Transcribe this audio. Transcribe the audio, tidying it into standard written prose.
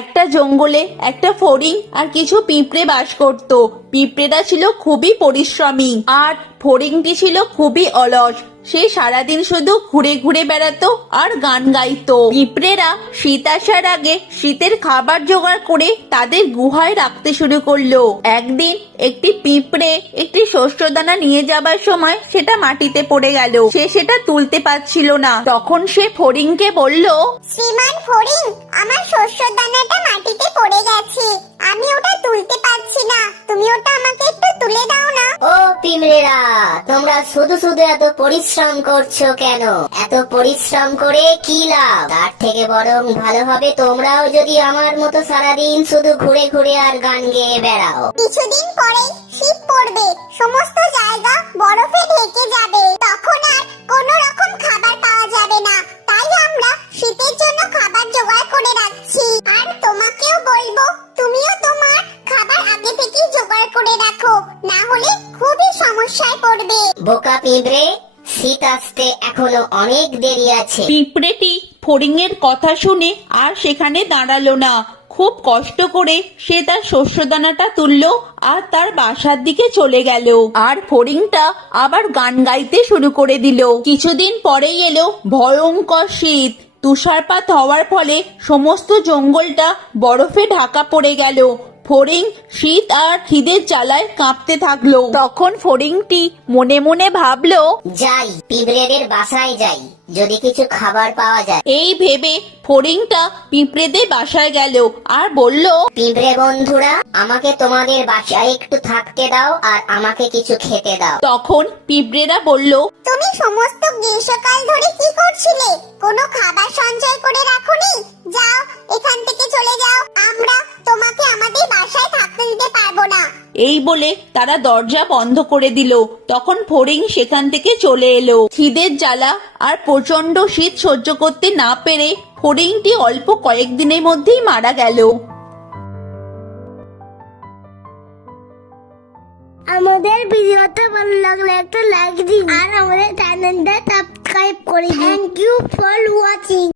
একটা জঙ্গলে একটা ফড়িং আর কিছু পিঁপড়ে বাস করত। পিঁপড়েরা ছিল খুবই পরিশ্রমী আর ফড়িংটি ছিল খুবই অলস। সে সারাদিন শুধু ঘুরে ঘুরে বেড়াতো আর গান গাইতো। পিঁপড়েরা শীত আসার আগে শীতের খাবার জোগাড় করে তাদের গুহায় রাখতে শুরু করলো। একদিন একটি পিঁপড়ে একটি শস্যদানা নিয়ে যাবার সময় সেটা মাটিতে পড়ে গেল। সে সেটা তুলতে পারছিল না। তখন সে ফড়িংকে বলল, শ্রীমান ফড়িং, আমার শস্যর দানাটা মাটিতে পড়ে গেছে, আমি ওটা তুলতে পারছি না, তুমি ওটা আমাকে একটু তুলে দাও না। ও পিঁপড়েরা, তোমরা শুধু শুধু এত পরিশ্রম করছো কেন? এত পরিশ্রম করে কি লাভ? তার থেকে বরং ভালো হবে তোমরাও যদি আমার মতো সারাদিন শুধু ঘুরে ঘুরে আর গান গেয়ে বেড়াও। কিছুদিন পরে শীত পড়বে, সমস্ত জায়গা বরফে ঢেকে যাবে, তখন আর কোনো রকম খাবার পাওয়া যাবে না। তাই আমরা শীতের জন্য খাবার জোগাড় করে রাখছি। আর তোমাকেও বলবো, তুমিও তোমার খাবার আগে থেকেই জোগাড় করে রাখো, না হলে খুবই সমস্যায় পড়বে। বোকা পিঁপড়ে, শীত আসতে এখনো অনেক দেরি আছে। পিঁপড়েটি ফড়িংয়ের কথা শুনে আর সেখানে দাঁড়ালো না। খুব কষ্ট করে সে তার শস্যদানাটা তুললো আর তার বাসার দিকে চলে গেল। আর ফড়িংটা আবার গান গাইতে শুরু করে দিল। কিছুদিন পরেই এলো ভয়ঙ্কর শীত। তুষারপাত হওয়ার ফলে সমস্ত জঙ্গলটা বরফে ঢাকা পড়ে গেল। ফড়িং শীত আর খিদের জ্বালায় কাঁপতে থাকলো। তখন ফড়িংটি মনে মনে ভাবলো, যাই, পিঁপড়েদের বাসায় যাই, যদি কিছু খাবার পাওয়া যায়। এই ভেবে ফড়িংটা পিঁপড়েদের বাসায় গেল আর বলল, পিঁপড়ে বন্ধুরা, আমাকে তোমাদের বাসায় একটু থাকতে দাও আর আমাকে কিছু খেতে দাও। তখন পিঁপড়েরা বলল, তুমি সমস্ত গ্রীষ্মকাল ধরে কি করছিলে? কোনো খাবার সঞ্চয় করে রাখোনি? যাও, এখান থেকে চলে যাও, আমরা তোমাকে আমাদের বাসায় থাকতে দিতে পারবো না। এই বলে তারা দরজা বন্ধ করে দিল। তখন ফড়িং সেখান থেকে চলে এলো। খিদের জ্বালা আর প্রচন্ড শীত সহ্য করতে না পেরে ফড়িংটি অল্প কয়েকদিনের মধ্যেই মারা গেল। আমাদের ভিডিওটা ভালো লাগলে একটা লাইক দিন আর আমাদের চ্যানেলটা সাবস্ক্রাইব করে দিন। Thank you for watching.